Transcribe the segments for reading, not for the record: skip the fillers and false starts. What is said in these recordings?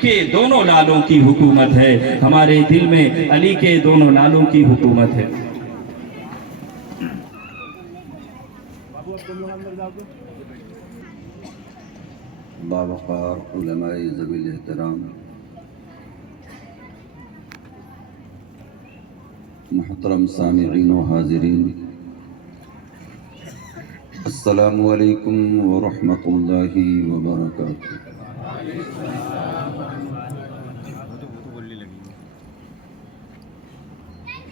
کے دونوں لالوں کی حکومت ہے، ہمارے دل میں علی کے دونوں لالوں کی حکومت ہے۔ باوقار علماء ذوی الاحترام، محترم سامعین و حاضرین، السلام علیکم ورحمۃ اللہ وبرکاتہ۔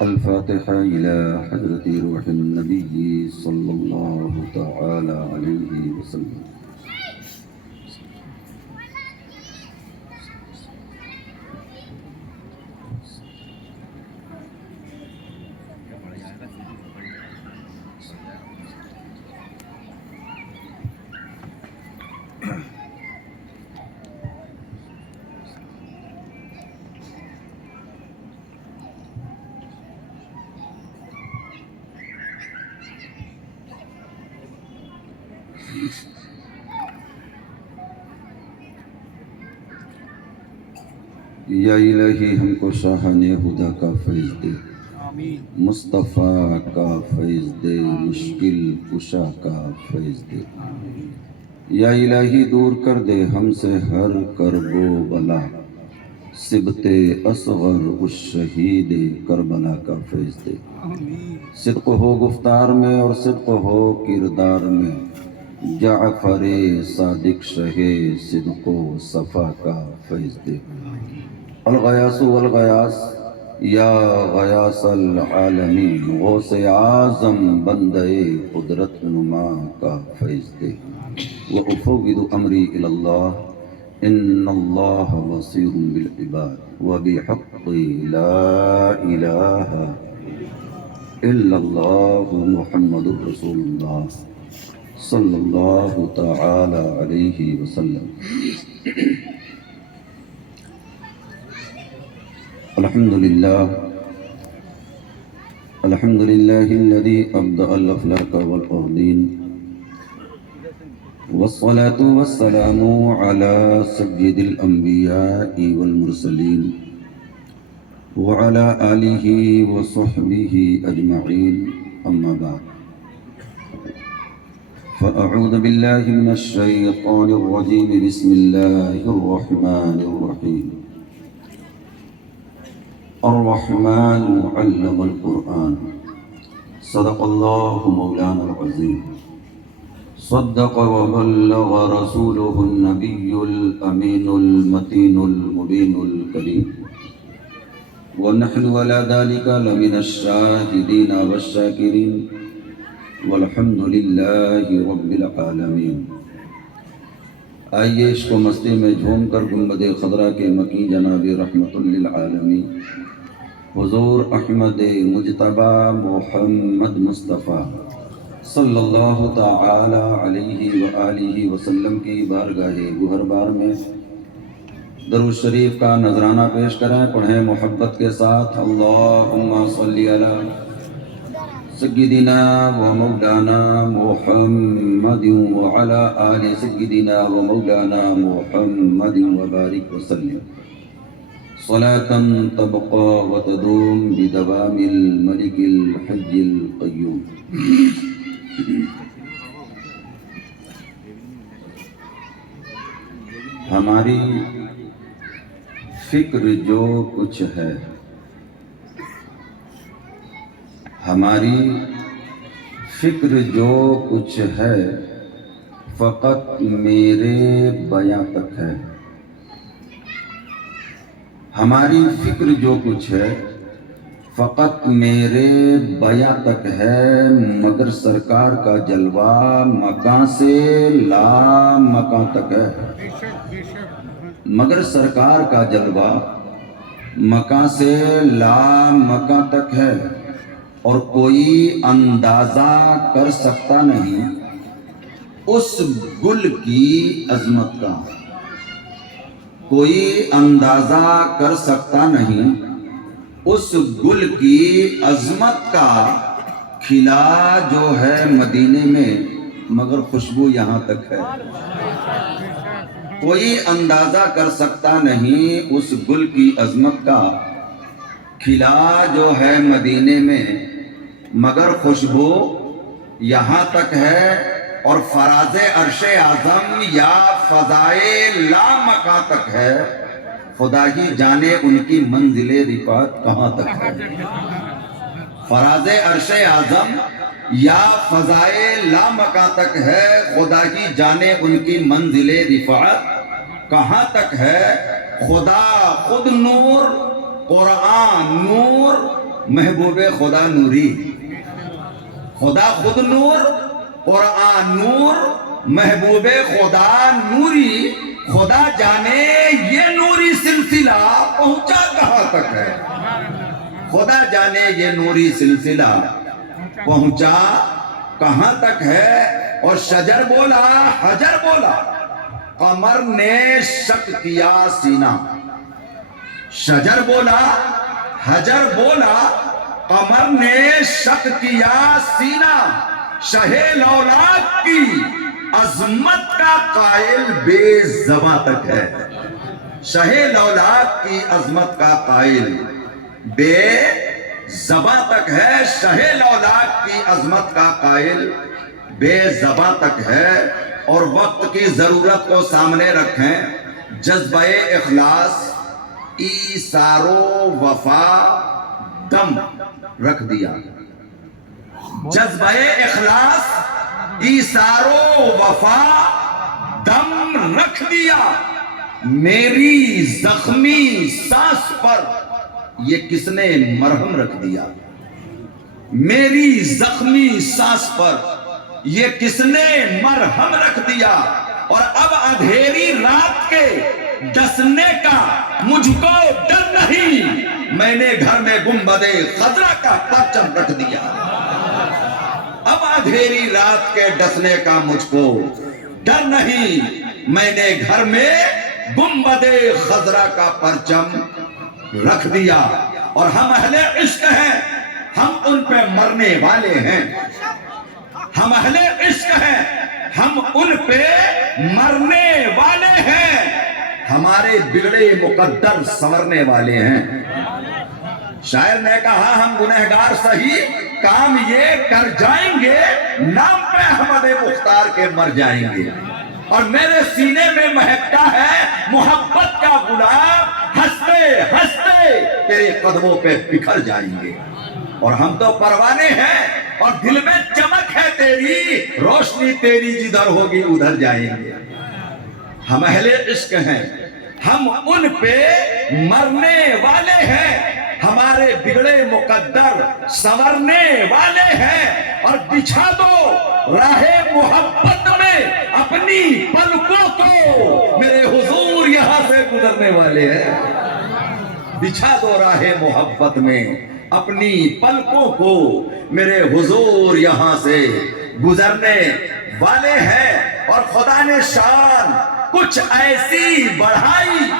الفاتحہ الی حضرت روح النبی صلی اللہ تعالی علیہ وسلم۔ یا الہی ہم کو شاہان خدا کا فیض دے، مصطفیٰ کا فیض دے، مشکل کشا کا فیض دے۔ یا الہی دور کر دے ہم سے ہر کرب و بلا، صبت اصغر اس شہید کربلا کا فیض دے۔ صدق ہو گفتار میں اور صدق ہو کردار میں، جعفر صادق شہ صدق و صفا کا فیض دے۔ الغیاث والغیاث یا غیاث العالمین، غوث اعظم بندے قدرت نما کا فیض دے۔ وأفوض امری الی اللہ ان اللہ بصیر بالعباد وبحق لا الہ الا اللہ محمد رسول اللہ صلی اللہ تعالی علیہ وسلم۔ الحمدللہ الذي ابدأ الافلاک والارضین، والصلاة والسلام على سید الانبیاء والمرسلین، وعلى آلہ وصحبہ اجمعین، اما بعد فاعوذ باللہ من الشیطان الرجیم، بسم اللہ الرحمن الرحیم۔ الرحمن علم القرآن، صدق اللہ مولانا العظیم، صدق وبلغ رسوله النبی الامین المتین المبین الکریم، ونحن على ذلك لمن الشاہدین والشاکرین، والحمد للہ رب العالمین۔ آئیے عشق و مستی میں جھوم کر گنبد خضرا کے مکی جناب رحمت للعالمین حضور احمد مجتبی محمد مصطفیٰ صلی اللہ تعالی علیہ وآلہ وسلم کی بارگاہ گوہر بار میں درود شریف کا نذرانہ پیش کریں۔ پڑھیں محبت کے ساتھ، اللہم صلی علی سیدنا و مولانا محمد وعلی آل سیدنا و مولانا محمد وبارک وسلم، صلاة تبقى وتدوم بدوام الملك الحي القيوم۔ ہماری فکر جو کچھ ہے، ہماری فکر جو کچھ ہے، فقط میرے بیاں تک ہے۔ ہماری فکر جو کچھ ہے، فقط میرے بیاں تک ہے، مگر سرکار کا جلوہ مکاں سے لا مکاں تک ہے۔ مگر سرکار کا جلوہ مکاں سے لا مکاں تک ہے، اور کوئی اندازہ کر سکتا نہیں اس گل کی عظمت کا، کوئی اندازہ کر سکتا نہیں اس گل کی عظمت کا۔ کھلا جو ہے مدینے میں، مگر خوشبو یہاں تک ہے۔ کوئی اندازہ کر سکتا نہیں اس گل کی عظمت کا، کھلا جو ہے مدینے میں مگر خوشبو یہاں تک ہے، اور فراز عرش اعظم یا فضائے لامکاں تک ہے، خدا ہی جانے ان کی منزل رفعت کہاں تک ہے۔ فراز عرش اعظم یا فضائے لامکاں تک ہے، خدا ہی جانے ان کی منزل رفعت کہاں تک ہے۔ خدا خود نور، قرآن نور، محبوب خدا نوری۔ خدا خود نور، قرآن نور، محبوب خدا نوری۔ خدا جانے یہ نوری سلسلہ پہنچا کہاں تک ہے۔ خدا جانے یہ نوری سلسلہ پہنچا کہاں تک ہے۔ اور شجر بولا، حجر بولا، قمر نے شک کیا سینہ۔ شجر بولا، حجر بولا، قمر نے شک کیا سینہ۔ شہ لولاک کی عظمت کا قائل بے زباں تک ہے۔ شہ لولاک کی عظمت کا قائل بے زباں تک ہے۔ شہ لولاک کی عظمت کا قائل بے زباں تک ہے۔ اور وقت کی ضرورت کو سامنے رکھیں، جذبہ اخلاص ایثار و وفا دم رکھ دیا۔ جذبہ اخلاص ایثار و وفا دم رکھ دیا۔ میری زخمی سانس پر یہ کس نے مرہم رکھ دیا۔ میری زخمی سانس پر یہ کس نے مرہم رکھ دیا۔ اور اب اندھیری رات کے ڈسنے کا مجھ کو ڈر نہیں، میں نے گھر میں گنبد خضرا کا پرچم رکھ دیا۔ اب اندھیری رات کے ڈسنے کا مجھ کو ڈر نہیں، میں نے گھر میں گنبد خضرا کا پرچم رکھ دیا۔ اور ہم اہل عشق ہیں، ہم ان پہ مرنے والے ہیں۔ ہم اہل عشق ہیں، ہم ان پہ مرنے والے ہیں۔ ہمارے بگڑے مقدر سنورنے والے ہیں۔ شاعر نے کہا ہم گنہگار سہی کام یہ کر جائیں گے، نام پہ احمد مختار کے مر جائیں گے۔ اور میرے سینے میں مہکتا ہے محبت کا گلاب، ہنستے ہنستے تیرے قدموں پہ بکھر جائیں گے۔ اور ہم تو پروانے ہیں، اور دل میں چمک ہے تیری، روشنی تیری جدھر ہوگی ادھر جائیں گے۔ ہم اہل عشق ہیں، ہم ان پہ مرنے والے ہیں۔ ہمارے بگڑے مقدر سنورنے والے ہیں۔ اور بچھا دو راہ محبت میں اپنی پلکوں کو، میرے حضور یہاں سے گزرنے والے ہیں۔ بچھا دو راہ محبت میں اپنی پلکوں کو، میرے حضور یہاں سے گزرنے والے ہیں۔ اور خدا نے شان کچھ ایسی بڑھائی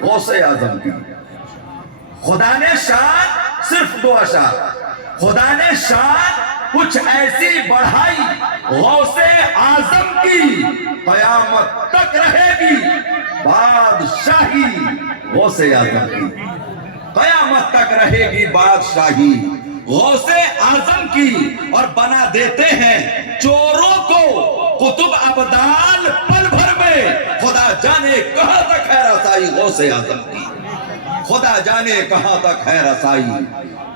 غوث اعظم کی۔ خدا نے شان صرف دو اشار، خدا نے شان کچھ ایسی بڑھائی غوث اعظم کی، قیامت تک رہے گی بادشاہی غوث اعظم کی۔ قیامت تک رہے گی بادشاہی غوث اعظم کی۔ اور بنا دیتے ہیں چوروں کو قطب ابدال پل بھر میں، خدا جانے کہاں تک ہے رسائی غوث اعظم کی۔ خدا جانے کہاں تک ہے رسائی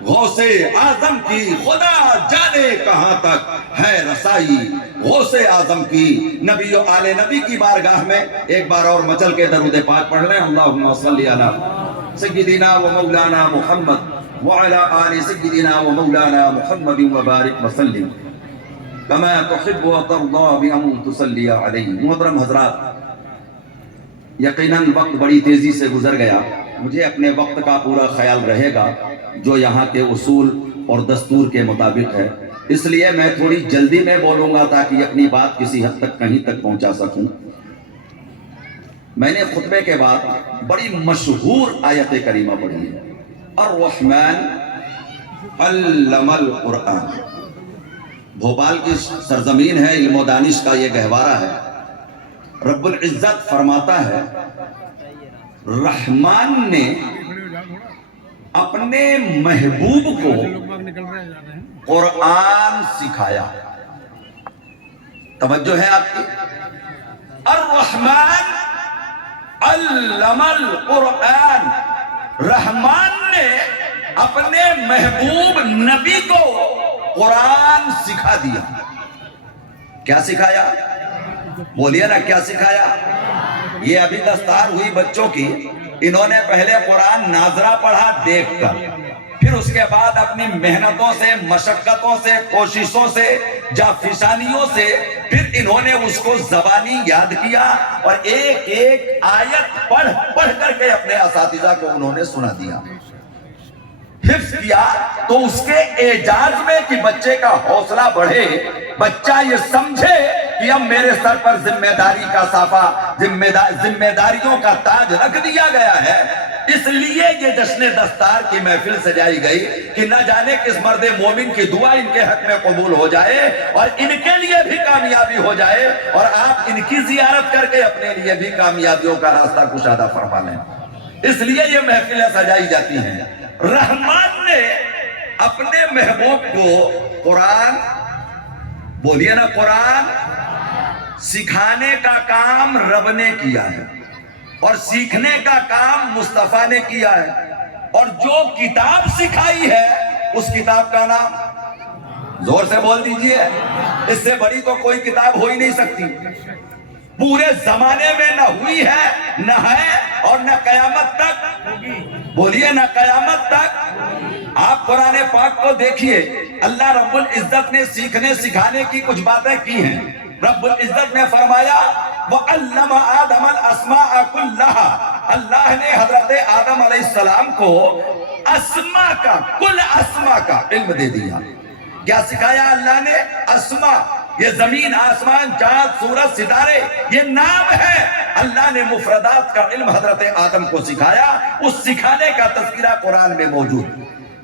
غوث اعظم کی۔ خدا جانے کہاں تک ہے رسائی غوث اعظم کی۔ نبی و آل نبی کی بارگاہ میں ایک بار اور مچل کے درود پاک پڑھ لیں۔ اللہم صلی علی سیدنا و مولانا محمد وعلی آل سیدنا و مولانا محمد وبارک وسلم کما تحب و ترضی بان تصلی علیہ۔ محترم حضرات، یقیناً وقت بڑی تیزی سے گزر گیا۔ مجھے اپنے وقت کا پورا خیال رہے گا جو یہاں کے اصول اور دستور کے مطابق ہے، اس لیے میں تھوڑی جلدی میں بولوں گا تاکہ اپنی بات کسی حد تک کہیں تک پہنچا سکوں۔ میں نے خطبے کے بعد بڑی مشہور آیت کریمہ پڑھی ہے، الرحمن علم القرآن۔ بھوپال کی سرزمین ہے، علم و دانش کا یہ گہوارہ ہے۔ رب العزت فرماتا ہے رحمان نے اپنے محبوب کو قرآن سکھایا. توجہ ہے آپ کی. الرحمن علم القرآن. رحمان نے اپنے محبوب نبی کو قرآن سکھا دیا. کیا سکھایا؟ بولیے نا کیا سکھایا؟ یہ ابھی دستار ہوئی بچوں کی. انہوں نے پہلے قرآن ناظرہ پڑھا دیکھ کر، پھر اس کے بعد اپنی محنتوں سے، مشقتوں سے، کوششوں سے، جافشانیوں سے پھر انہوں نے اس کو زبانی یاد کیا اور ایک ایک آیت پڑھ پڑھ کر کے اپنے اساتذہ کو انہوں نے سنا دیا، حفظ کیا. تو اس کے اعجاز میں کہ بچے کا حوصلہ بڑھے، بچہ یہ سمجھے کہ اب میرے سر پر ذمہ داری کا صافہ، ذمہ داریوں کا تاج رکھ دیا گیا ہے، اس لیے یہ جشن دستار کی محفل سجائی گئی کہ نہ جانے کس مرد مومن کی دعا ان کے حق میں قبول ہو جائے اور ان کے لیے بھی کامیابی ہو جائے اور آپ ان کی زیارت کر کے اپنے لیے بھی کامیابیوں کا راستہ کشادہ فرما لیں. اس لیے یہ محفلیں سجائی جاتی ہیں. رحمان نے اپنے محبوب کو قرآن، بولیے نا قرآن، سکھانے کا کام رب نے کیا ہے اور سیکھنے کا کام مصطفیٰ نے کیا ہے. اور جو کتاب سکھائی ہے اس کتاب کا نام زور سے بول دیجئے، اس سے بڑی تو کوئی کتاب ہو ہی نہیں سکتی. پورے زمانے میں نہ ہوئی ہے، نہ ہے اور نہ قیامت تک. بولیے نہ قیامت تک. آپ قرآن پاک کو دیکھیے، اللہ رب العزت نے سیکھنے سکھانے کی کچھ باتیں کی ہیں. رب العزت نے فرمایا وَعَلَّمَ آدَمَ الْأَسْمَاءَ كُلَّهَا. اللہ نے حضرت آدم علیہ السلام کو اسماء کا، کل اسماء کا علم دے دیا. کیا سکھایا اللہ نے؟ اسماء. یہ زمین، آسمان، چاند، سورج، ستارے، یہ نام ہے. اللہ نے مفردات کا علم حضرت آدم کو سکھایا. اس سکھانے کا تذکرہ قرآن میں موجود.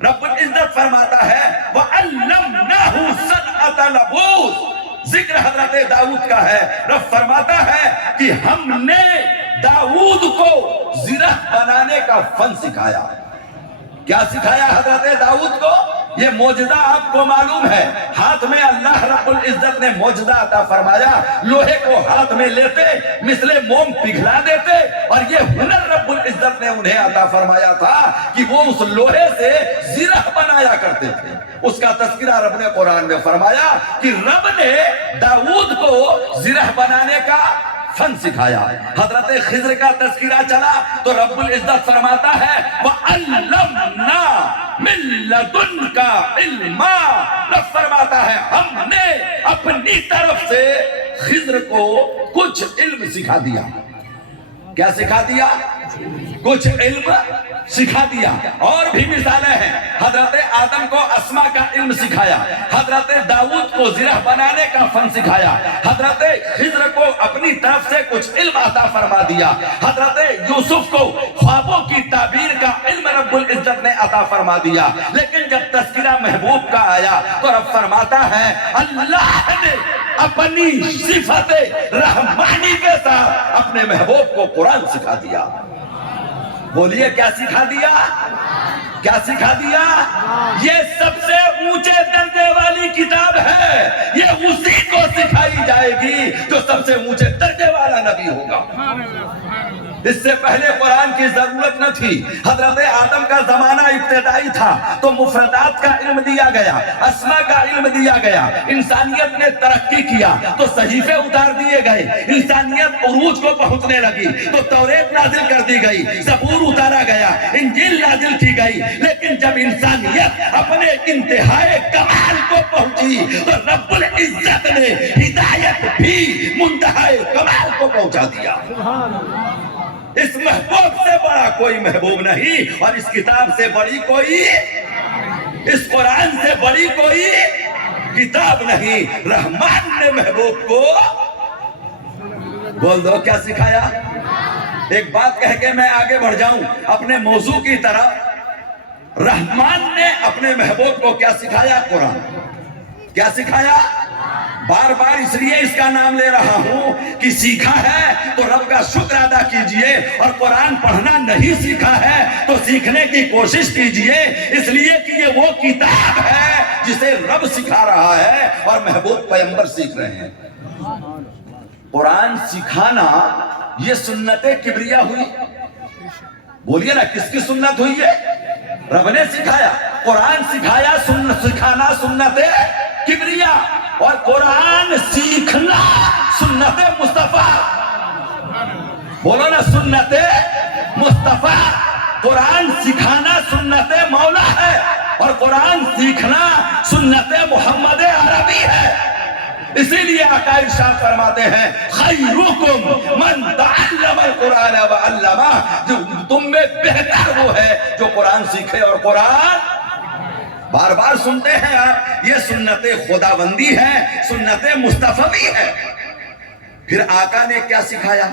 رب العزت فرماتا ہے وَعَلَّمْنَاهُ صَنْعَةَ لَبُوسٍ. ذکر حضرت داؤد کا ہے. رب فرماتا ہے کہ ہم نے داؤد کو زرہ بنانے کا فن سکھایا. کیا سکھایا حضرت داؤد کو؟ یہ معجزہ آپ کو معلوم ہے. ہاتھ میں اللہ رب العزت نے معجزہ عطا فرمایا. لوہے کو ہاتھ میں لیتے مثل موم پگھلا دیتے اور یہ ہنر رب العزت نے انہیں عطا فرمایا تھا کہ وہ اس لوہے سے زرہ بنایا کرتے تھے. اس کا تذکرہ رب نے قرآن میں فرمایا کہ رب نے داؤد کو زرہ بنانے کا فن سکھایا. حضرت خضر کا تذکرہ چلا تو رب العزت فرماتا ہے وَعَلَّمْنَا مِن لَدُنْكَ عِلْمًا. رب فرماتا ہے ہم نے اپنی طرف سے خضر کو کچھ علم سکھا دیا. کیا سکھا دیا؟ کچھ علم سکھا دیا. اور بھی مثالیں ہیں. حضرت آدم کو اسماء کا علم سکھایا. حضرت داؤد کو زرہ بنانے کا فن سکھایا. حضرت خضر کو اپنی طرف سے کچھ علم عطا فرما دیا. حضرت یوسف کو خوابوں کی تعبیر کا علم رب العزت نے عطا فرما دیا. لیکن جب تذکرہ محبوب کا آیا تو رب فرماتا ہے اللہ نے اپنی صفت رحمانی کے ساتھ اپنے محبوب کو قرآن سکھا دیا. بولیے کیا سکھا دیا؟ کیا سکھا دیا؟ یہ سب سے اونچے درجے والی کتاب ہے. یہ اسی کو سکھائی جائے گی جو سب سے اونچے درجے والا نبی ہوگا. اس سے پہلے قرآن کی ضرورت نہ تھی. حضرت آدم کا زمانہ ابتدائی تھا تو مفردات کا علم دیا گیا، اسماء کا علم دیا گیا. انسانیت نے ترقی کیا تو صحیفے اتار دیے گئے. انسانیت عروج کو پہنچنے لگی تو توریت نازل کر دی گئی، زبور اتارا گیا، انجیل نازل کی گئی. لیکن جب انسانیت اپنے انتہائی کمال کو پہنچی تو رب العزت نے ہدایت بھی منتہائی کمال کو پہنچا دیا. اس محبوب سے بڑا کوئی محبوب نہیں اور اس کتاب سے بڑی کوئی، اس قرآن سے بڑی کوئی کتاب نہیں. رحمان نے محبوب کو بول دو کیا سکھایا. ایک بات کہہ کے میں آگے بڑھ جاؤں اپنے موضوع کی طرف. رحمان نے اپنے محبوب کو کیا سکھایا؟ قرآن. کیا سکھایا؟ بار بار اس لیے اس کا نام لے رہا ہوں کہ سیکھا ہے تو رب کا شکر ادا کیجئے، اور قرآن پڑھنا نہیں سیکھا ہے تو سیکھنے کی کوشش کیجئے، اس لیے کہ یہ وہ کتاب ہے جسے رب سکھا رہا ہے اور محبوب پیغمبر سیکھ رہے ہیں۔ قرآن سکھانا یہ سنت کبریہ ہوئی، بولیے نا کس کی سنت ہوئی ہے؟ رب نے سکھایا، قرآن سکھایا، سکھانا سنت کبریہ، اور قرآن سیکھنا سنت مصطفیٰ۔ بولو نا سنت مصطفیٰ۔ قرآن سکھانا سنت مولا ہے اور قرآن سیکھنا سنت محمد عربی ہے۔ اسی لیے آقا ارشاد فرماتے ہیں خیرکم من تعلم القرآن وعلمہ، جو تم میں بہتر وہ ہے جو قرآن سیکھے اور قرآن۔ بار بار سنتے ہیں آپ، یہ سنت خداوندی ہے، سنت مصطفی ہے۔ پھر آقا نے کیا سکھایا؟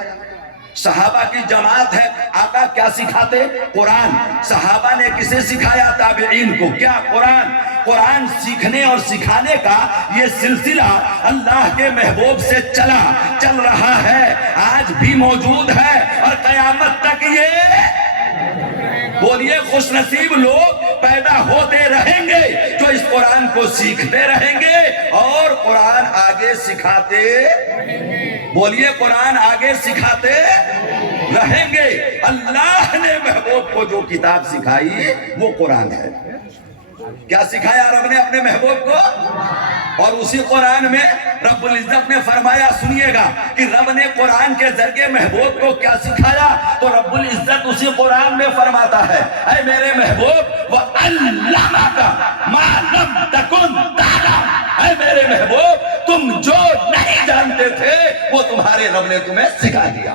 صحابہ کی جماعت ہے، آقا کیا سکھاتے؟ قرآن۔ صحابہ نے کسے سکھایا؟ تابعین کو۔ کیا؟ قرآن۔ قرآن سیکھنے اور سکھانے کا یہ سلسلہ اللہ کے محبوب سے چل رہا ہے، آج بھی موجود ہے اور قیامت تک یہ، بولیے خوش نصیب لوگ پیدا ہوتے رہیں گے جو اس قرآن کو سیکھتے رہیں گے اور قرآن آگے سکھاتے، بولیے قرآن آگے سکھاتے رہیں گے۔ اللہ نے محبوب کو جو کتاب سکھائی وہ قرآن ہے۔ کیا سکھایا رب نے اپنے محبوب کو؟ اور اسی قرآن میں رب العزت نے فرمایا، سنیے گا کہ رب نے قرآن کے ذریعے محبوب کو کیا سکھایا، تو رب العزت اسی قرآن میں فرماتا ہے اے میرے محبوب وَعَلَّمَكَ مَا لَمْ تَكُنْ تَعْلَمْ، اے میرے محبوب تم جو نہیں جانتے تھے وہ تمہارے رب نے تمہیں سکھا دیا۔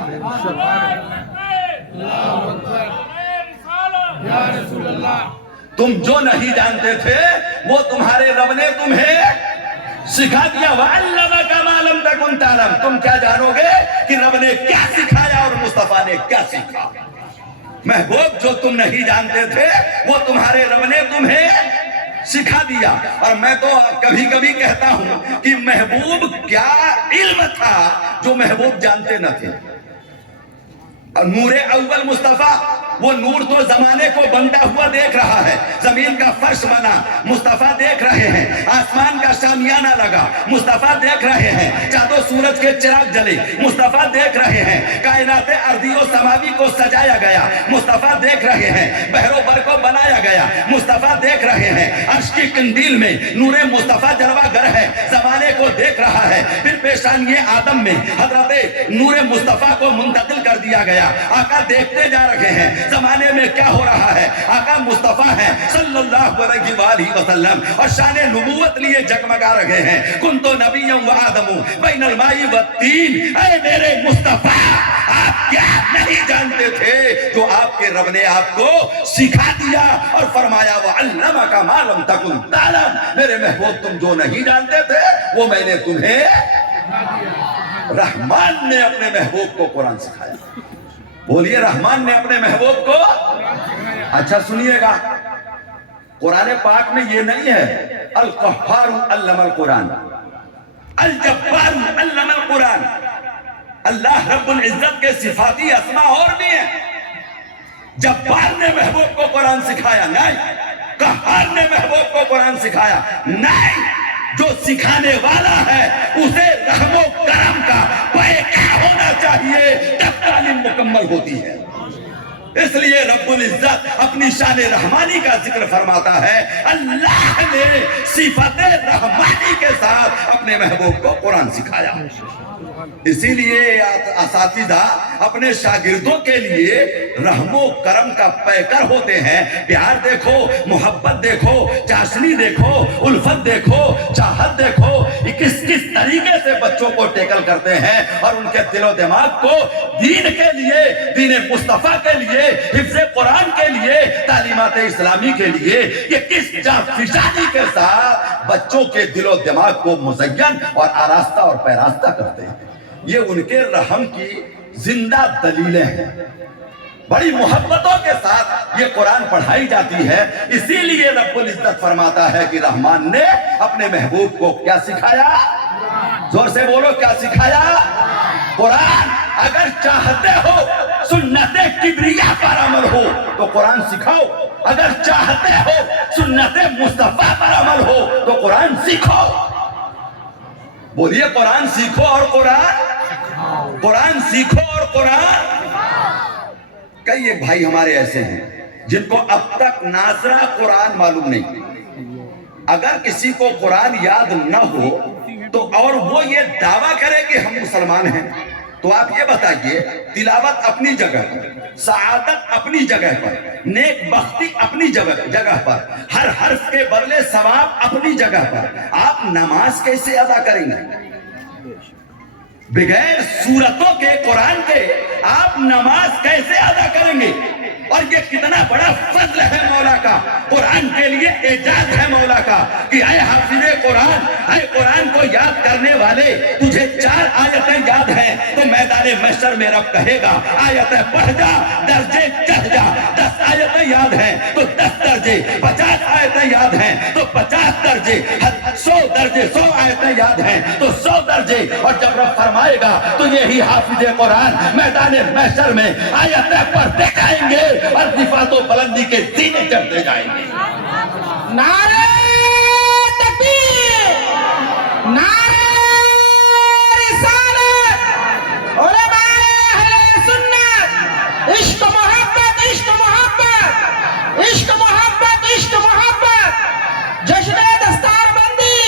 یا رسول اللہ، تم جو نہیں جانتے تھے وہ تمہارے رب نے تمہیں سکھا دیا۔ وَعَلَّمَكَ مَا لَمْ تَكُنْ تَعْلَمْ، تم کیا جانو گے کہ رب نے کیا سکھایا اور مصطفیٰ نے کیا سکھا۔ محبوب جو تم نہیں جانتے تھے وہ تمہارے رب نے تمہیں سکھا دیا۔ اور میں تو کبھی کبھی کہتا ہوں کہ محبوب کیا علم تھا جو محبوب جانتے نہ تھے۔ نور اول مصطفیٰ، وہ نور تو زمانے کو بنتا ہوا دیکھ رہا ہے، زمین کا فرش بنا مصطفیٰ دیکھ رہے ہیں، آسمان کا شامیانہ لگا مصطفیٰ دیکھ رہے ہیں، چاند و سورج کے چراغ جلے مصطفیٰ دیکھ رہے ہیں، کائنات ارضی و سماوی کو سجایا گیا مصطفیٰ دیکھ رہے ہیں، بحر و بر کو بنایا گیا مصطفیٰ دیکھ رہے ہیں، عرش کی قندیل میں نور مصطفیٰ جلوہ گر ہے، زمانے کو دیکھ رہا ہے۔ پھر پیشانی آدم میں حضرت نور مصطفیٰ کو منتقل کر دیا گیا، آقا دیکھتے جا رہے ہیں زمانے میں کیا ہو رہا ہے۔ آقا مصطفیٰ ہیں صلی اللہ علیہ وآلہ وسلم اور شان نبوت لیے جگمگا رہے ہیں۔ کنتو نبیًا وآدم بین الماء والطین، اے میرے مصطفیٰ آپ کیا نہیں جانتے تھے جو آپ کے رب نے آپ کو سکھا دیا اور فرمایا وَعَلَّمَكَ مَا لَمْ تَكُنْ تَعْلَمْ، میرے محبوب تم جو نہیں جانتے تھے وہ میں نے تمہیں، رحمان نے اپنے محبوب کو قرآن سکھایا۔ بولیے رحمان نے اپنے محبوب کو۔ اچھا سنیے گا، قرآن پاک میں یہ نہیں ہے القہار علم القرآن، الجبار علم القرآن۔ اللہ رب العزت کے صفاتی اسماء اور بھی ہیں۔ جبار نے محبوب کو قرآن سکھایا نہیں، قہار نے محبوب کو قرآن سکھایا نہیں، جو سکھانے والا ہے اسے رحم و کرم کا پیکر ہونا چاہیے تب تعلیم مکمل ہوتی ہے۔ اس لیے رب العزت اپنی شان رحمانی کا ذکر فرماتا ہے، اللہ نے صفت رحمانی کے ساتھ اپنے محبوب کو قرآن سکھایا۔ اسی لیے اساتذہ اپنے شاگردوں کے لیے رحم و کرم کا پیکر ہوتے ہیں۔ پیار دیکھو، محبت دیکھو، چاشنی دیکھو، الفت دیکھو، چاہت دیکھو، کس طریقے سے بچوں کو ٹیکل کرتے ہیں اور ان کے دل و دماغ کو دین کے لیے، دین مصطفیٰ کے لیے، حفظ قرآن کے لیے، تعلیمات اسلامی کے لیے، یہ کس جانفشانی کے ساتھ بچوں کے دل و دماغ کو مزین اور آراستہ اور پیراستہ کرتے ہیں۔ یہ ان کے رحم کی زندہ دلیلیں ہیں۔ بڑی محبتوں کے ساتھ یہ قرآن پڑھائی جاتی ہے. اسی لیے رب العزت فرماتا ہے کہ رحمان نے اپنے محبوب کو کیا سکھایا؟ زور سے بولو، کیا سکھایا؟ قرآن. اگر چاہتے ہو سنت کبریا پر عمل ہو تو قرآن سکھاؤ. اگر چاہتے ہو سنت مصطفیٰ پر عمل ہو تو قرآن سیکھو. بولیے قرآن سیکھو اور قرآن سیکھو اور قرآن. کئی ایک بھائی ہمارے ایسے ہیں جن کو اب تک ناظرہ قرآن معلوم نہیں. اگر کسی کو قرآن یاد نہ ہو تو اور وہ یہ دعویٰ کرے کہ ہم مسلمان ہیں تو آپ یہ بتائیے، تلاوت اپنی جگہ پر، سعادت اپنی جگہ پر، نیک بختی اپنی جگہ پر، ہر حرف کے بدلے ثواب اپنی جگہ پر، آپ نماز کیسے ادا کریں گے؟ بغیر سورتوں کے قرآن کے آپ نماز کیسے ادا کریں گے؟ اور یہ کتنا بڑا فضل ہے مولا کا، قرآن کے لیے اعجاز ہے مولا کا کہ اے حافظ قرآن، اے قرآن کو یاد کرنے والے، تجھے 4 آیتیں یاد ہیں تو میدان محشر میں رب کہے گا آیتیں پڑھ جا، درجے چڑھ جا. 10 آیتیں یاد ہیں تو 10 درجے، 50 آیتیں یاد ہیں تو 50 درجے، 100 درجے، 100 آیتیں یاد ہیں تو 100 درجے. اور جب رب فرمائے گا تو یہی حافظ قرآن میدان محشر میں آیتیں پڑھتے جائیں گے اور صفات و بلندی کے سینے چڑھتے جائیں گے. نعرہ تکبیر، نعرہ رسالت، علماء اہل سنت، عشق محبت، عشق محبت، عشق محبت، عشق محبت، جشن دستار بندی.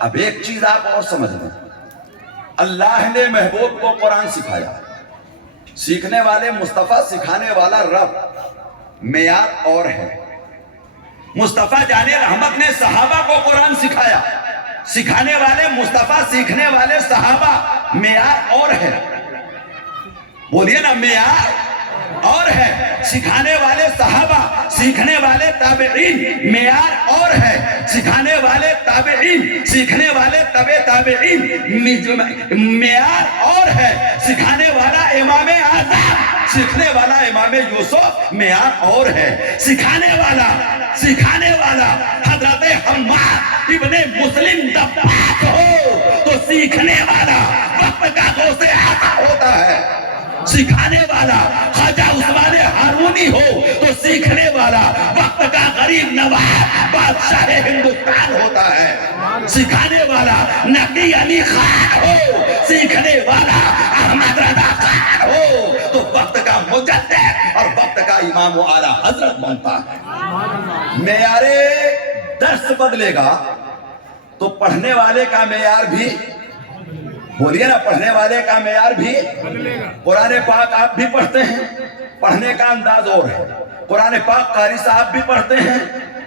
اب ایک چیز آپ اور سمجھ لیں، اللہ نے محبوب کو قرآن سکھایا. سیکھنے والے مصطفیٰ، سکھانے والا رب. معیار اور ہے. مصطفیٰ جان رحمت نے صحابہ کو قرآن سکھایا. سکھانے والے مصطفیٰ، سیکھنے والے صحابہ. معیار اور ہے. بولیے نا، معیار اور ہے. سکھانے والے صحابہ، سیکھنے والے تابعین. معیار اور ہے. سکھانے والے تابعین، سیکھنے والے تابعین. معیار اور ہے. سکھانے والا امام اعظم، سیکھنے والا امام یوسف. معیار اور ہے. سکھانے والا حضرت حماد ابن مسلم دباغ ہو تو سیکھنے والا وقت کا غوث اعظم ہوتا ہے. سکھانے والا خواجہ عثمان ہارونی ہو تو سیکھنے والا وقت کا غریب نواز بادشاہ ہندوستان ہوتا ہے. سکھانے والا نقی علی خان ہو، سیکھنے والا احمد رضا خان ہو تو وقت کا مجدد اور وقت کا امام و اعلیٰ حضرت بنتا ہے. معیار درس بدلے گا تو پڑھنے والے کا معیار بھی، بولیے نا، پڑھنے والے کا معیار بھی. قرآن پاک آپ بھی پڑھتے ہیں، پڑھنے کا انداز اور ہے. قرآن پاک قاری صاحب بھی پڑھتے ہیں،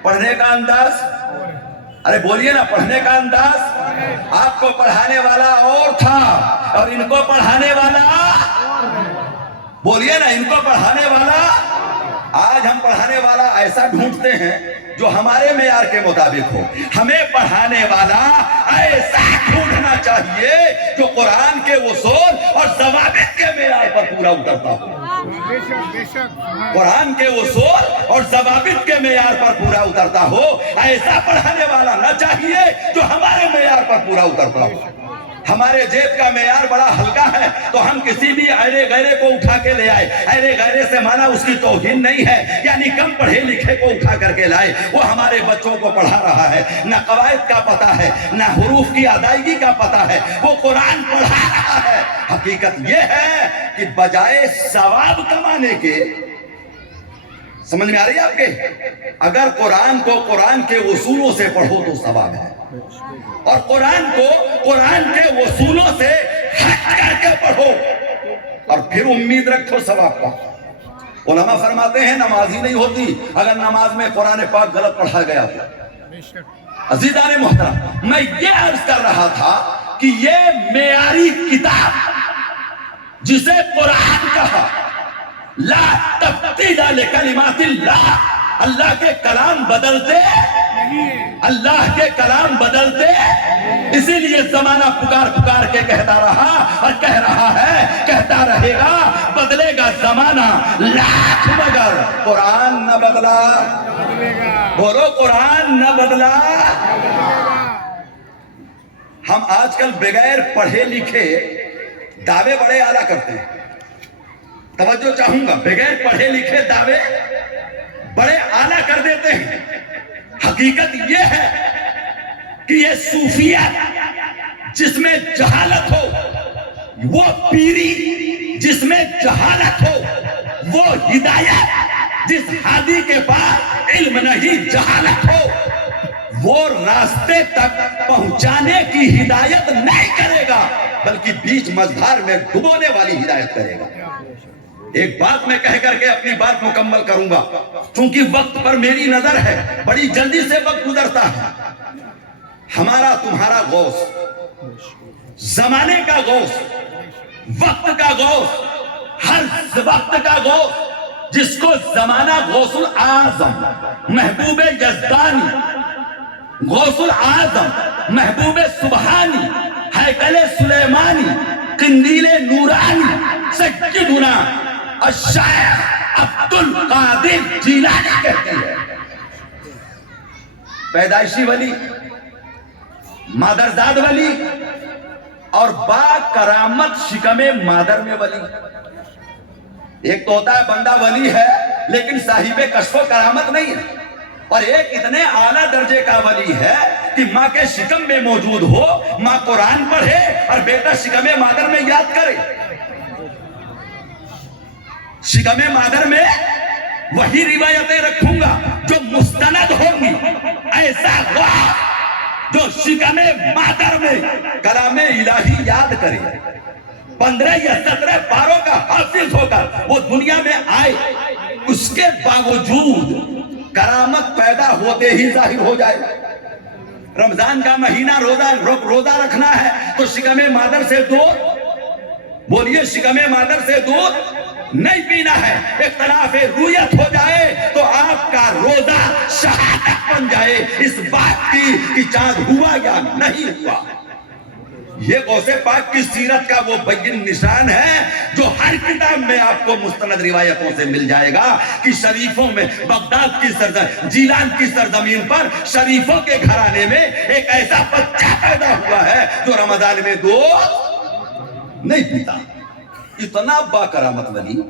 پڑھنے کا انداز، ارے بولیے نا، پڑھنے کا انداز. آپ کو پڑھانے والا اور تھا اور ان کو پڑھانے والا، بولیے نا، ان کو پڑھانے والا. آج ہم پڑھانے والا ایسا ڈھونڈتے ہیں جو ہمارے معیار کے مطابق ہو. ہمیں پڑھانے والا ایسا ڈھونڈنا چاہیے جو قرآن کے اصول اور ضوابط کے معیار پر پورا اترتا ہو. قرآن کے اصول اور ضوابط کے معیار پر پورا اترتا ہو. ایسا پڑھانے والا نہ چاہیے جو ہمارے معیار پر پورا اترتا ہو. ہمارے جیب کا معیار بڑا ہلکا ہے تو ہم کسی بھی ایرے غیرے کو اٹھا کے لے آئے. ایرے غیرے سے مانا اس کی توہین نہیں ہے، یعنی کم پڑھے لکھے کو اٹھا کر کے لائے. وہ ہمارے بچوں کو پڑھا رہا ہے، نہ قواعد کا پتہ ہے، نہ حروف کی ادائیگی کا پتہ ہے، وہ قرآن پڑھا رہا ہے. حقیقت یہ ہے کہ بجائے ثواب کمانے کے، سمجھ میں آ رہی ہے آپ کے، اگر قرآن کو قرآن کے اصولوں سے پڑھو تو ثواب ہے، اور قرآن کو قرآن کے اصولوں سے ہٹ کر کے پڑھو اور پھر امید رکھو ثواب کا. علماء فرماتے ہیں نماز ہی نہیں ہوتی اگر نماز میں قرآن پاک غلط پڑھا گیا تو. عزیزان محترم، میں یہ عرض کر رہا تھا کہ یہ معیاری کتاب جسے قرآن کہا، لا تبدیل لکلمات اللہ، اللہ کے کلام بدلتے اللہ کے کلام بدلتے اسی لیے زمانہ پکار پکار کے کہتا رہا اور کہہ رہا ہے، کہتا رہے گا، بدلے گا زمانہ لاکھ مگر قرآن نہ بدلا۔ بولو قرآن نہ بدلا۔ ہم آج کل بغیر پڑھے لکھے دعوے بڑے اعلیٰ کرتے ہیں، توجہ چاہوں گا، بغیر پڑھے لکھے دعوے بڑے اعلیٰ کر دیتے ہیں۔ حقیقت یہ ہے کہ یہ صوفیت جس میں جہالت ہو، وہ پیری جس میں جہالت ہو، وہ ہدایت جس ہادی کے پاس علم نہیں جہالت ہو، وہ راستے تک پہنچانے کی ہدایت نہیں کرے گا بلکہ بیچ مجھار میں ڈبونے والی ہدایت کرے گا۔ ایک بات میں کہہ کر کے اپنی بات مکمل کروں گا، چونکہ وقت پر میری نظر ہے، بڑی جلدی سے وقت گزرتا ہے۔ ہمارا تمہارا غوث، زمانے کا غوث، وقت کا غوث، ہر وقت کا غوث، جس کو زمانہ غوث الاعظم محبوب یزدانی، غوث الاعظم محبوب سبحانی، ہیکل سلیمانی، قندیل نورانی، سیدنا الشیخ عبد القادر جیلانی کہتے ہیں۔ پیدائشی ولی، مادرزاد ولی اور با کرامت شکم مادر میں ولی۔ ایک تو ہوتا ہے بندہ ولی ہے لیکن صاحب کشف و کرامت نہیں ہے، اور ایک اتنے اعلیٰ درجے کا ولی ہے کہ ماں کے شکم میں موجود ہو، ماں قرآن پڑھے اور بیٹا شکم مادر میں یاد کرے۔ شکم مادر میں وہی روایتیں رکھوں گا جو مستند ہوں گی، ایسا غوث جو شکم مادر میں کلام الہی یاد کرے، 15 یا 17 پاروں کا حافظ ہوگا، وہ دنیا میں آئے، اس کے باوجود کرامت پیدا ہوتے ہی ظاہر ہو جائے۔ رمضان کا مہینہ روزہ رکھنا ہے تو شکم مادر سے دودھ، بولیے شکم مادر سے دودھ نہیں پینا ہے۔ اختلاف رویت ہو جائے تو آپ کا روزہ شہادت بن جائے اس بات کی کہ چاند ہوا یا نہیں ہوا۔ یہ غوث پاک کی سیرت کا وہ بین نشان ہے جو ہر کتاب میں آپ کو مستند روایتوں سے مل جائے گا کہ شریفوں میں بغداد کی سرزمین، جیلان کی سرزمین پر شریفوں کے گھرانے میں ایک ایسا بچہ پیدا ہوا ہے جو رمضان میں دودھ نہیں پیتا۔ اتنا با کرامت ولی،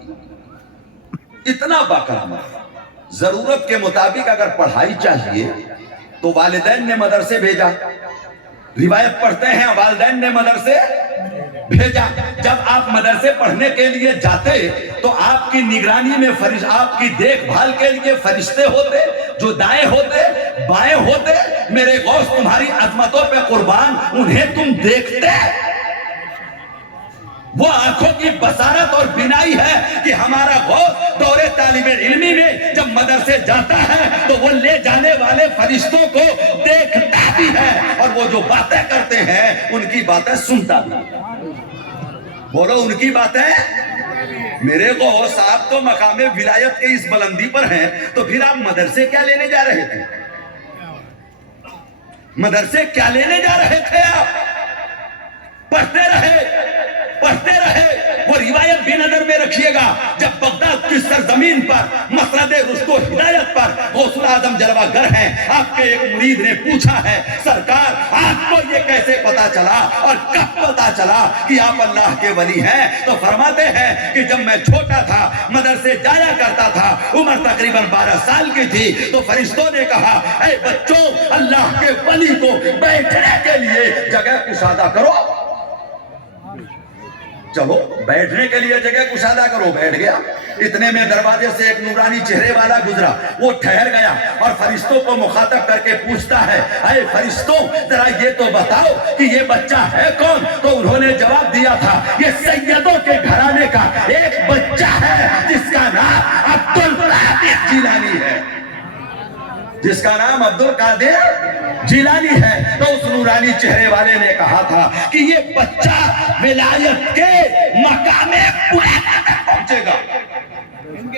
اتنا با کرامت، ضرورت کے مطابق اگر پڑھائی چاہیے تو والدین نے مدرسے بھیجا، روایت پڑھتے ہیں والدین نے مدرسے بھیجا۔ جب آپ مدرسے پڑھنے کے لیے جاتے تو آپ کی نگرانی میں آپ کی دیکھ بھال کے لیے فرشتے ہوتے جو دائیں ہوتے بائیں ہوتے۔ میرے غوث تمہاری عظمتوں پہ قربان، انہیں تم دیکھتے، وہ آنکھوں کی بصارت اور بینائی ہے کہ ہمارا غوث دور طالب علمی میں جب مدرسے جاتا ہے تو وہ لے جانے والے فرشتوں کو دیکھتا بھی ہے اور وہ جو باتیں کرتے ہیں ان کی باتیں سنتا بھی۔ بولو ان کی باتیں۔ میرے غوث آپ تو مقام ولایت کے اس بلندی پر ہیں تو پھر آپ مدرسے کیا لینے جا رہے تھے؟ مدرسے کیا لینے جا رہے تھے؟ آپ پڑھتے رہے۔ وہ روایت بھی نظر میں رکھیے گا، جب بغداد کی سرزمین پر مسند رشد و ہدایت پر غوث الاعظم جلوہ گر ہیں، آپ کے ایک مرید نے پوچھا ہے سرکار آپ کو یہ کیسے پتا چلا اور کب پتا چلا کہ آپ اللہ کے ولی ہیں؟ تو فرماتے ہیں کہ جب میں چھوٹا تھا مدرسے جایا کرتا تھا، عمر تقریباً 12 سال کی تھی، تو فرشتوں نے کہا اے بچوں اللہ کے ولی کو بیٹھنے کے لیے جگہ کشادہ کرو، چلو بیٹھنے کے لیے جگہ کشادہ کرو۔ بیٹھ گیا، اتنے میں دروازے سے ایک نورانی چہرے والا گزرا، وہ ٹھہر گیا اور فرشتوں کو مخاطب کر کے پوچھتا ہے اے فرشتوں ذرا یہ تو بتاؤ کہ یہ بچہ ہے کون؟ تو انہوں نے جواب دیا تھا یہ سیدوں کے گھرانے کا ایک بچہ ہے جس کا نام عبد القادر جیلانی ہے، جس کا نام عبد القادر جیلانی ہے۔ تو اس نورانی چہرے والے نے کہا تھا کہ یہ بچہ ولایت کے مقام بلند تک پہنچے گا۔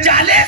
40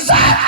60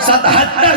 77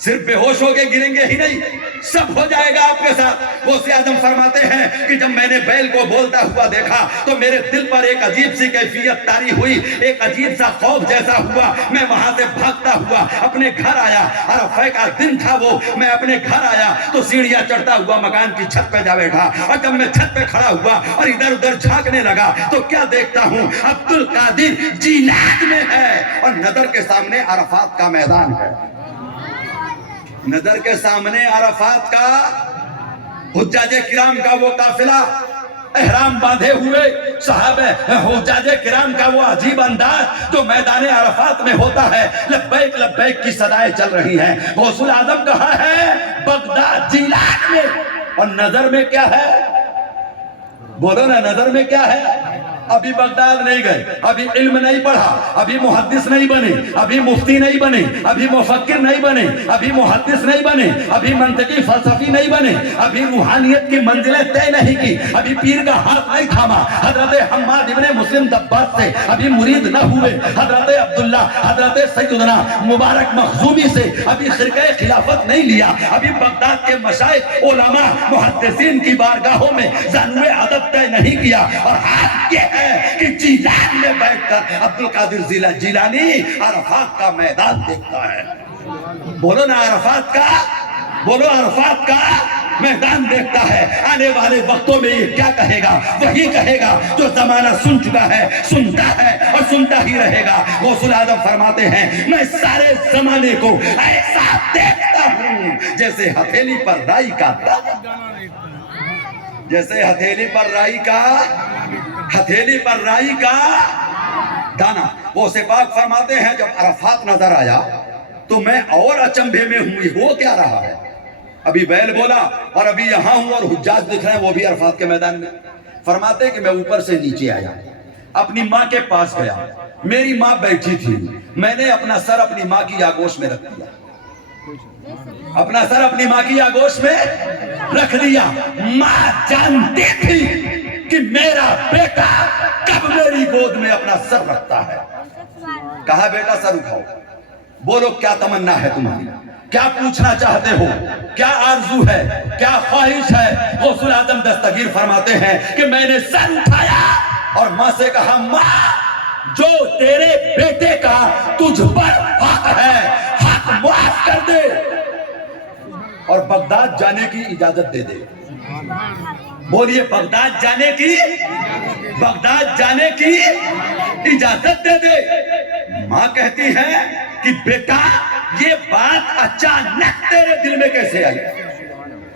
صرف بے ہوش ہو کے گریں گے ہی نہیں، سب ہو جائے گا آپ کے ساتھ۔ غوث اعظم فرماتے ہیں کہ جب میں نے بیل کو بولتا ہوا دیکھا تو میرے دل پر ایک عجیب سی کیفیت طاری ہوئی، ایک عجیب سا خوف جیسا ہوا۔ میں وہاں سے بھاگتا ہوا اپنے گھر آیا، عرفہ کا دن تھا وہ۔ میں اپنے گھر آیا تو سیڑھیاں چڑھتا ہوا مکان کی چھت پہ جا بیٹھا، اور جب میں چھت پہ کھڑا ہوا اور ادھر ادھر جھانکنے لگا تو کیا دیکھتا ہوں، عبد القادر جیلان میں ہے، اور نظر کے سامنے عرفات کا میدان ہے۔ نظر کے سامنے عرفات کا، حجاج کرام کا وہ قافلہ، احرام باندھے ہوئے صحابہ، حجاج کرام کا وہ عجیب انداز جو میدان عرفات میں ہوتا ہے، لبیک لبیک کی صدائیں چل رہی ہیں۔ غوث اعظم کہاں ہے؟ بغداد جیلان میں۔ اور نظر میں کیا ہے؟ بولو نا، نظر میں کیا ہے؟ ابھی بغداد نہیں گئے، ابھی علم نہیں پڑھا، ابھی محدث نہیں بنے، ابھی مفتی نہیں بنے، ابھی مفکر نہیں بنے، ابھی محدث نہیں بنے، ابھی منطقی فلسفی نہیں بنے، ابھی روحانیت کی منزلیں طے نہیں کی، ابھی پیر کا ہاتھ نہیں تھاما، حضرت حماد ابن مسلم دباغ سے ابھی مرید نہ ہوئے، حضرت عبداللہ، حضرت سیدنا مبارک مخزومی سے ابھی خرقہ خلافت نہیں لیا، ابھی بغداد کے مشائخ علماء محدثین کی بارگاہوں میں زانوِ ادب طے نہیں کیا۔ اور ہاتھ یہ کہ جیلان میں بیٹھ کر عبد القادر جیلانی عرفات کا میدان دیکھتا ہے۔ بولو نا عرفات کا، بولو عرفات کا میدان دیکھتا ہے۔ آنے والے وقتوں میں یہ کیا کہے گا؟ وہی کہے گا جو زمانہ سن چکا ہے، سنتا ہے اور سنتا ہی رہے گا۔ غوث اعظم فرماتے ہیں میں سارے زمانے کو ایسا دیکھتا ہوں جیسے ہتھیلی پر رائی کا دانا، جیسے ہتھیلی پر رائی کا، ہتھیلی پر رائی کا دانا۔ وہ پاک فرماتے ہیں جب عرفات نظر آیا تو میں اور اچنبھے میں ہوں، یہ ہو کیا رہا ہے؟ ابھی بیل بولا اور ابھی یہاں ہوں اور حجاج دکھ رہے ہیں، وہ بھی عرفات کے میدان میں۔ فرماتے ہیں کہ میں اوپر سے نیچے آیا، اپنی ماں کے پاس گیا، میری ماں بیٹھی تھی، میں نے اپنا سر اپنی ماں کی آغوش میں رکھ دیا، اپنا سر اپنی ماں کی آغوش میں رکھ دیا۔ ماں جانتی تھی کہ میرا بیٹا کب میری گود میں اپنا سر رکھتا ہے۔ کہا بیٹا سر اٹھاؤ، بولو کیا تمنا ہے تمہاری، کیا پوچھنا چاہتے ہو، کیا آرزو ہے، کیا خواہش ہے؟ غوث اعظم دستگیر فرماتے ہیں کہ میں نے سر اٹھایا اور ماں سے کہا ماں جو تیرے بیٹے کا تجھ پر حق ہے، حق معاف کر دے اور بغداد جانے کی اجازت دے دے۔ بولیے بغداد جانے کی، بغداد جانے کی اجازت دے دے۔ ماں کہتی ہے کہ بیٹا یہ بات اچانک تیرے دل میں کیسے آئی؟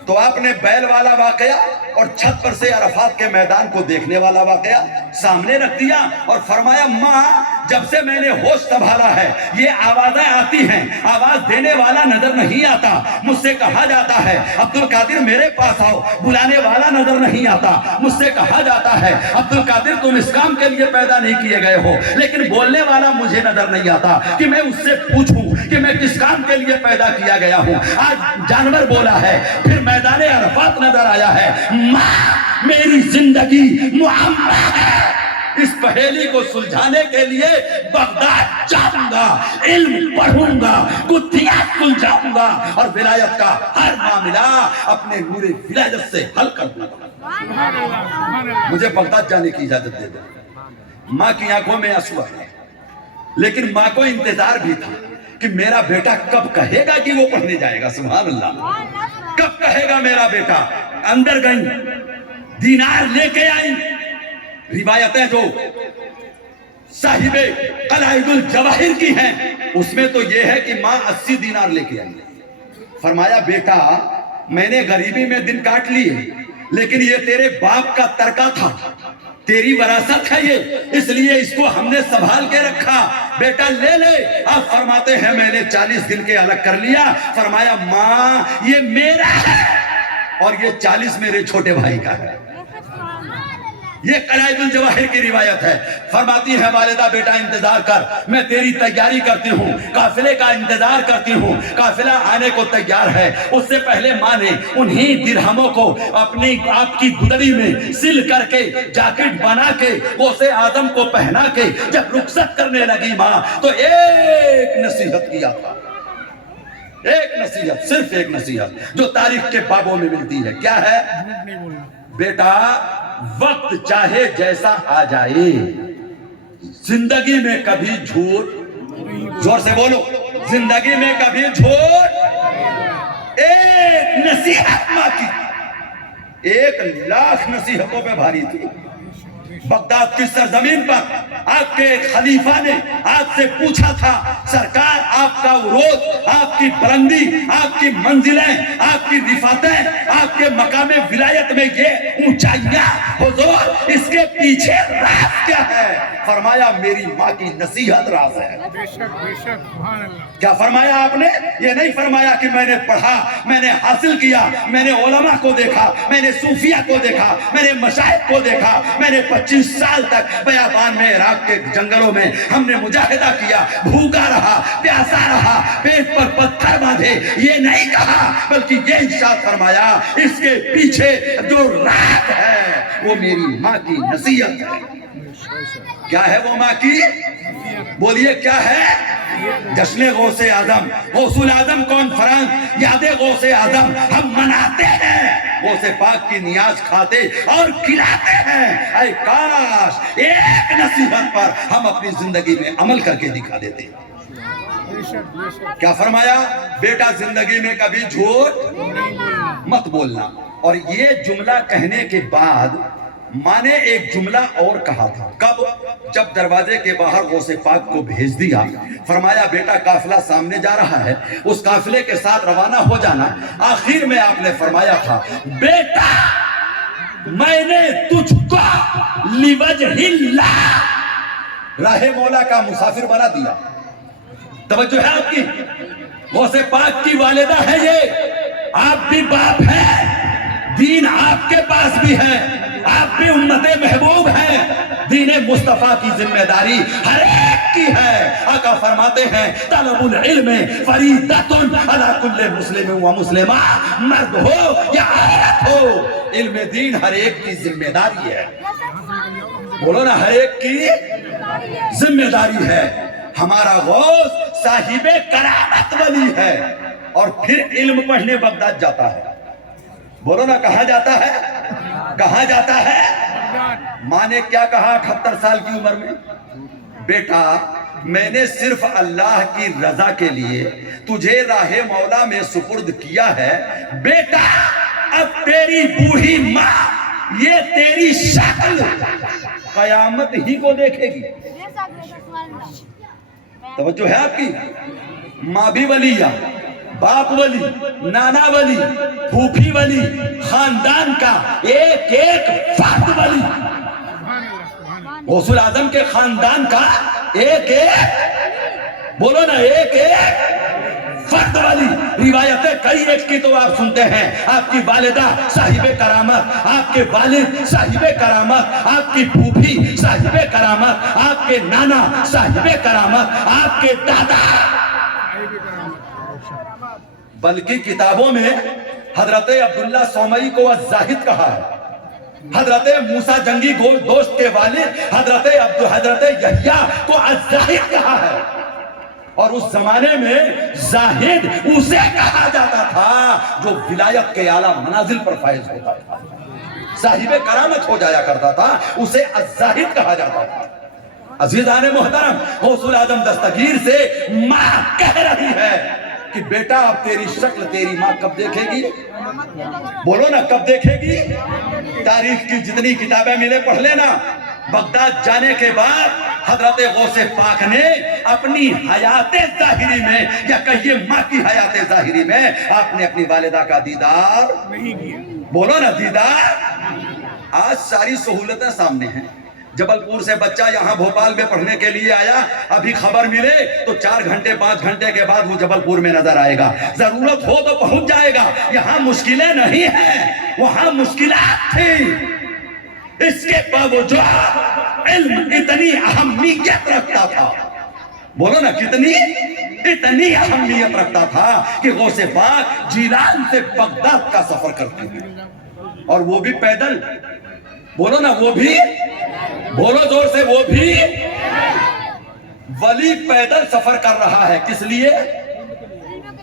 تو آپ نے بیل والا واقعہ اور چھت پر سے عرفات کے میدان کو دیکھنے والا واقعہ سامنے رکھ دیا اور فرمایا ماں جب سے میں نے ہوش سنبھالا ہے یہ آوازیں آتی ہیں، آواز دینے والا نظر نہیں آتا، مجھ سے کہا جاتا ہے عبد القادر میرے پاس آؤ، بلانے والا نظر نہیں آتا، مجھ سے کہا جاتا ہے عبد القادر تم اس کام کے لیے پیدا نہیں کیے گئے ہو، لیکن بولنے والا مجھے نظر نہیں آتا کہ میں اس سے پوچھوں کہ میں کس کام کے لیے پیدا کیا گیا ہوں۔ آج جانور بولا ہے، پھر میدان عرفات نظر آیا ہے۔ ماں میری زندگی معمہ ہے، اس پہیلی کو سلجھانے کے لیے بغداد جاؤں گا، علم پڑھوں گا، گتھیاں سلجھاؤں گا اور ولایت کا ہر معاملہ اپنے نور ولایت سے حل کر دوں گا۔ مجھے بغداد جانے کی اجازت دے دو۔ ماں کی آنکھوں میں آنسو آئے، لیکن ماں کو انتظار بھی تھا کہ میرا بیٹا کب کہے گا کہ وہ پڑھنے جائے گا۔ سبحان اللہ، کب کہے گا میرا بیٹا؟ اندر گئیں، دینار لے کے آئیں۔ روایتیں جو صاحب قلائد الجواہر کی ہیں اس میں تو یہ ہے کہ ماں 80 دینار لے کے آئی۔ فرمایا بیٹا میں نے غریبی میں دن کاٹ لیے، لیکن یہ تیرے باپ کا ترکہ تھا، تیری وراثت ہے یہ، اس لیے اس کو ہم نے سنبھال کے رکھا، بیٹا لے لے۔ آپ فرماتے ہیں میں نے 40 دن کے الگ کر لیا۔ فرمایا ماں یہ میرا ہے اور یہ 40 میرے چھوٹے بھائی کا ہے۔ یہ قلائد الجواہر کی روایت ہے۔ فرماتی ہے والدہ بیٹا انتظار کر، میں تیری تیاری کرتی ہوں، قافلے کا انتظار کرتی ہوں، قافلہ آنے کو تیار ہے۔ اس سے پہلے ماں نے انہی درہموں کو اپنی آپ کی گدڑی میں سل کر کے جاکٹ بنا کے غوث اعظم کو پہنا کے جب رخصت کرنے لگی ماں تو ایک نصیحت کیا تھا، ایک نصیحت، صرف ایک نصیحت جو تاریخ کے بابوں میں ملتی ہے، کیا ہے؟ بیٹا وقت چاہے جیسا آ جائے، زندگی میں کبھی جھوٹ، زور سے بولو، زندگی میں کبھی جھوٹ، ایک نصیحت ماں کی 1,00,000 نصیحتوں پہ بھاری تھی۔ بغداد کی سرزمین پر آپ کے خلیفہ نے آپ سے پوچھا تھا، سرکار آپ کا عروج، آپ کی بلندی، آپ کی منزلیں، آپ کی رفعتیں، آپ کے مقام ولایت میں یہ اونچائیاں، حضور اس کے پیچھے راز کیا ہے؟ فرمایا میری ماں کی نصیحت راز ہے۔ بے شک سبحان اللہ۔ کیا فرمایا آپ نے؟ یہ نہیں فرمایا کہ میں نے پڑھا، میں نے حاصل کیا، میں نے علماء کو دیکھا، میں نے صوفیہ کو دیکھا، میں نے مشائخ کو دیکھا، میں نے 25 سال تک بیابان میں عراق کے جنگلوں میں ہم نے مجاہدہ کیا، بھوکا رہا، پیاسا رہا، پیٹ پر پتھر باندھے، یہ نہیں کہا، بلکہ یہ ارشاد فرمایا اس کے پیچھے جو راز ہے وہ میری ماں کی نصیحت ہے۔ کیا ہے وہ ماں کی؟ بولیے کیا ہے؟ جشن غوث اعظم، غوث الاعظم کانفرنس، یاد غوث اعظم ہم مناتے ہیں، غوث پاک کی نیاز کھاتے اور کھلاتے ہیں۔ اے کاش ایک نصیحت پر ہم اپنی زندگی میں عمل کر کے دکھا دیتے۔ کیا فرمایا؟ بیٹا زندگی میں کبھی جھوٹ مت بولنا۔ اور یہ جملہ کہنے کے بعد ماں نے ایک جملہ اور کہا تھا، کب؟ جب دروازے کے باہر غوث پاک کو بھیج دیا، فرمایا بیٹا قافلہ سامنے جا رہا ہے، اس قافلے کے ساتھ روانہ ہو جانا۔ آخر میں آپ نے فرمایا تھا، بیٹا میں نے تجھ کو لوجہ اللہ راہ مولا کا مسافر بنا دیا۔ توجہ ہے آپ کی؟ غوث پاک کی والدہ ہے یہ، آپ بھی باپ ہیں، دین آپ کے پاس بھی ہے، آپ بھی امت محبوب ہیں، دین مصطفیٰ کی ذمہ داری ہر ایک کی ہے۔ آقا فرماتے ہیں طلب العلم فریضۃ علی کل مسلم و مسلمہ، مرد ہو یا عورت ہو، علم دین ہر ایک کی ذمہ داری ہے۔ بولو نا، ہر ایک کی ذمہ داری ہے۔ ہمارا غوث صاحب کرامت ولی ہے، اور پھر علم پڑھنے بغداد جاتا ہے۔ بولو نا، کہاں جاتا ہے؟ کہاں جاتا ہے؟ ماں نے کیا کہا 78 سال کی عمر میں؟ بیٹا میں نے صرف اللہ کی رضا کے لیے تجھے راہ مولا میں سپرد کیا ہے، بیٹا اب تیری بوڑھی ماں یہ تیری شکل قیامت ہی کو دیکھے گی۔ توجہ ہے آپ کی؟ ماں بھی ولیہ، باپ ولی، نانا ولی، پھوپھی ولی، خاندان کا ایک ایک فرد ولی، غوث الاعظم کے خاندان کا ایک ایک، بولو نا، ایک ایک فرد ولی۔ روایتیں کئی ایک کی تو آپ سنتے ہیں، آپ کی والدہ صاحب کرامت، آپ کے والد صاحب کرامت، آپ کی پھوپھی صاحب کرامت، آپ کے نانا صاحب کرامت، آپ کے دادا۔ بلکہ کتابوں میں حضرت عبداللہ سومئی کو الزاہد کہا ہے، حضرت موسیٰ جنگی دوست کے والد حضرت یحییٰ کو الزاہد کہا ہے، اور اس زمانے میں زاہد اسے کہا جاتا تھا جو ولایت کے اعلیٰ منازل پر فائز ہوتا تھا، صاحب کرامت ہو جایا کرتا تھا، اسے الزاہد کہا جاتا تھا۔ عزیزان محترم، غوث الاعظم دستگیر سے ماں کہہ رہی ہے کہ بیٹا اب تیری شکل تیری ماں کب دیکھے گی؟ بولو نا، کب دیکھے گی؟ تاریخ کی جتنی کتابیں ملے پڑھ لینا۔ بغداد جانے کے بعد حضرت غوث پاک نے اپنی حیات ظاہری میں، یا کہیے ماں کی حیات ظاہری میں، آپ نے اپنی والدہ کا دیدار نہیں کیا۔ بولو نا، دیدار۔ آج ساری سہولتیں سامنے ہیں۔ جبل پور سے بچہ یہاں بھوپال میں پڑھنے کے لیے آیا، ابھی خبر ملے تو 4 گھنٹے 5 گھنٹے کے بعد وہ جبل پور میں نظر آئے گا، ضرورت ہو تو پہنچ جائے گا۔ یہاں مشکلیں نہیں ہیں، وہاں مشکلات تھی، اس کے باوجود علم اتنی اہمیت رکھتا تھا۔ بولو نا، کتنی؟ اتنی اہمیت رکھتا تھا کہ غوث پاک جیلان سے بغداد کا سفر کرتے ہیں، اور وہ بھی پیدل۔ بولو نا، وہ بھی، بولو زور سے، وہ بھی ولی پیدل سفر کر رہا ہے۔ کس لیے؟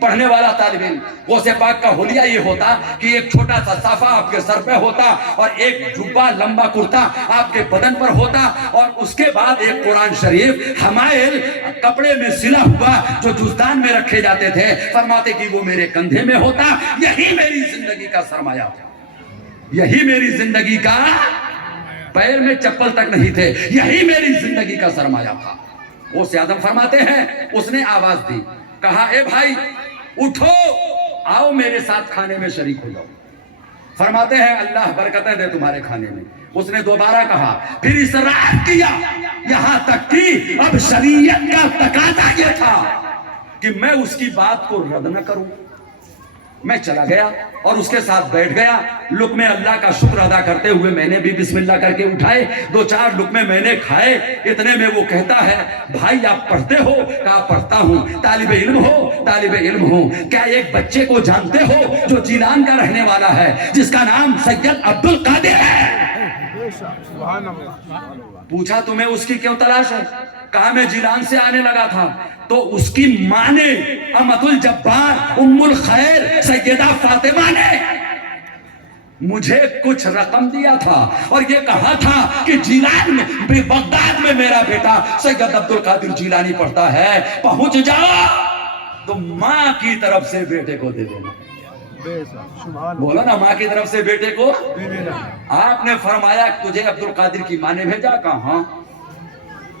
پڑھنے والا طالب علم غوث پاک کا حلیہ یہ ہوتا کہ ایک چھوٹا سا صافہ آپ کے سر پہ ہوتا اور ایک جبہ لمبا کرتا آپ کے بدن پر ہوتا اور اس کے بعد ایک قرآن شریف حمائل کپڑے میں سلا ہوا جو جزدان میں رکھے جاتے تھے، فرماتے کہ وہ میرے کندھے میں ہوتا. یہی میری زندگی کا سرمایہ تھا، یہی میری زندگی کا، پیر میں چپل تک نہیں تھے، یہی میری زندگی کا سرمایہ تھا. غوث اعظم فرماتے ہیں اس نے آواز دی، کہا اے بھائی اٹھو، آؤ میرے ساتھ کھانے میں شریک ہو جاؤ. فرماتے ہیں اللہ برکتیں دے تمہارے کھانے میں. اس نے دوبارہ کہا، پھر اصرار کیا، یہاں تک کہ اب شریعت کا تقاضا یہ تھا کہ میں اس کی بات کو رد نہ کروں. میں چلا گیا اور اس کے ساتھ بیٹھ گیا. لقمے اللہ کا شکر ادا کرتے ہوئے میں نے بھی بسم اللہ کر کے اٹھائے، 2-4 لقمے میں نے کھائے. اتنے میں وہ کہتا ہے، بھائی آپ پڑھتے ہو؟ کہا پڑھتا ہوں. طالب علم ہو؟ طالب علم ہوں. کیا ایک بچے کو جانتے ہو جو جیلان کا رہنے والا ہے، جس کا نام سید عبد القادر ہے؟ سبحان اللہ. پوچھا تمہیں اس کی کیوں تلاش ہے؟ کہا میں جیلان سے آنے لگا تھا تو اس کی ماں نے، امت الجبار ام الخیر سیدہ فاطمہ نے مجھے کچھ رقم دیا تھا اور یہ کہا تھا کہ جیلان میں، بغداد میں میرا بیٹا سید عبد القادر جیلانی پڑھتا ہے، پہنچ جاؤ تو ماں کی طرف سے بیٹے کو دے دینا. بولو نا، ماں کی طرف سے بیٹے کو. آپ نے فرمایا تجھے عبد القادر کی ماں نے بھیجا؟ کہاں؟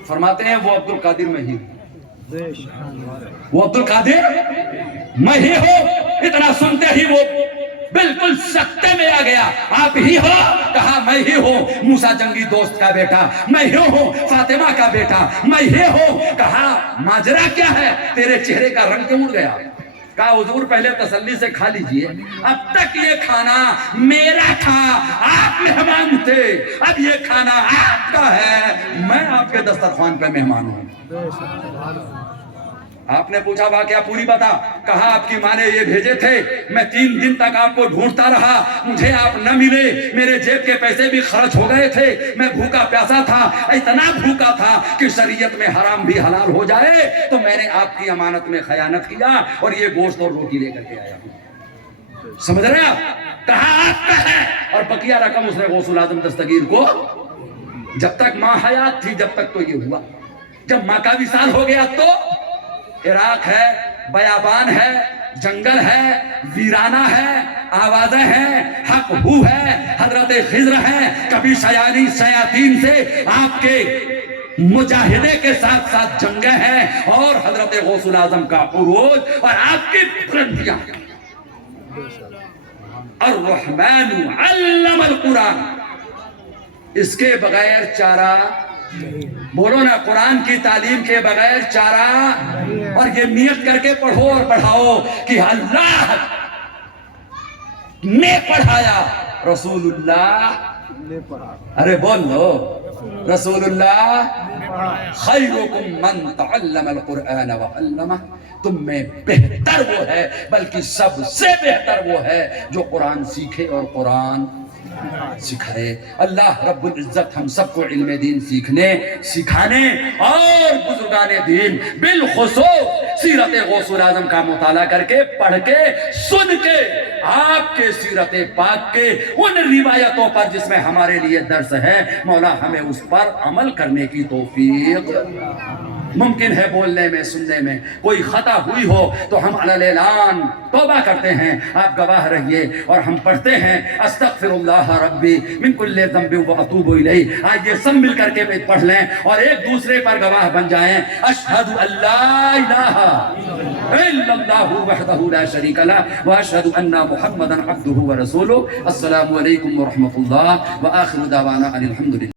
فرماتے ہیں وہ عبد القادر میں ہی، وہ عبد القادر میں ہی ہو. اتنا سنتے ہی وہ بالکل سکتے میں آ گیا. آپ ہی ہو؟ کہا میں ہی ہوں. موسیٰ جنگی دوست کا بیٹا میں ہی ہوں، فاطمہ کا بیٹا میں ہی ہوں. کہا ماجرا کیا ہے؟ تیرے چہرے کا رنگ کیوں اڑ گیا؟ کہا حضور پہلے تسلی سے کھا لیجئے، اب تک یہ کھانا میرا تھا، آپ مہمان تھے، اب یہ کھانا آپ کا ہے، میں آپ کے دسترخوان پہ مہمان ہوں. آپ نے پوچھا واقعہ پوری بتا. کہا آپ کی ماں نے یہ بھیجے تھے، میں 3 دن تک آپ کو ڈھونڈتا رہا، مجھے آپ نہ ملے، میرے جیب کے پیسے بھی خرچ ہو گئے تھے، میں بھوکا پیاسا تھا، اتنا بھوکا تھا کہ شریعت میں حرام بھی حلال ہو جائے، تو میں نے آپ کی امانت میں خیانت کیا اور یہ گوشت اور روٹی لے کر کے آیا ہوں. سمجھ رہے آپ؟ کہا آپ کا ہے. اور بقیہ رقم اس نے غوث الاعظم دستگیر کو، جب تک ماں حیات تھی جب تک تو یہ ہوا، جب ماں کا وصال ہو گیا تو عراق ہے، بیابان ہے، جنگل ہے، ویرانہ ہے، آوازیں ہیں، حق ہو ہے، حضرت خضر ہیں. کبھی شیاطین سے آپ کے مجاہدے کے ساتھ ساتھ جنگیں ہیں اور حضرت غوث الاعظم کا عروج اور آپ کی بلندیاں. الرحمن علم القرآن، اس کے بغیر چارہ، بولو نا، قرآن کی تعلیم کے بغیر چارہ. اور یہ نیت کر کے پڑھو اور پڑھاؤ کہ اللہ نے پڑھایا، رسول اللہ، ارے بول لو، رسول اللہ خیرکم من تعلم القرآن وعلمہ، تم میں بہتر وہ ہے، بلکہ سب سے بہتر وہ ہے جو قرآن سیکھے اور قرآن سکھائے. اللہ رب العزت ہم سب کو علم دین سیکھنے، سکھانے اور بزرگان دین بالخصوص سیرت غوث الاعظم کا مطالعہ کر کے، پڑھ کے، سن کے، آپ کے سیرت پاک کے ان روایتوں پر جس میں ہمارے لیے درس ہے، مولا ہمیں اس پر عمل کرنے کی توفیق. ممکن ہے بولنے میں، سننے میں کوئی خطا ہوئی ہو تو ہم علی اعلان توبہ کرتے ہیں، آپ گواہ رہیے. اور ہم پڑھتے ہیں استغفر اللہ ربی من کل ذنب واتوب الیہ. آئیے سب مل کر کے پڑھ لیں اور ایک دوسرے پر گواہ بن جائیں. اشہد ان لا الہ الا اللہ وحدہ لا شریک لہ واشہد ان محمدا عبدہ ورسولہ. السلام علیکم ورحمۃ اللہ وآخر دعوانا ان الحمد للہ.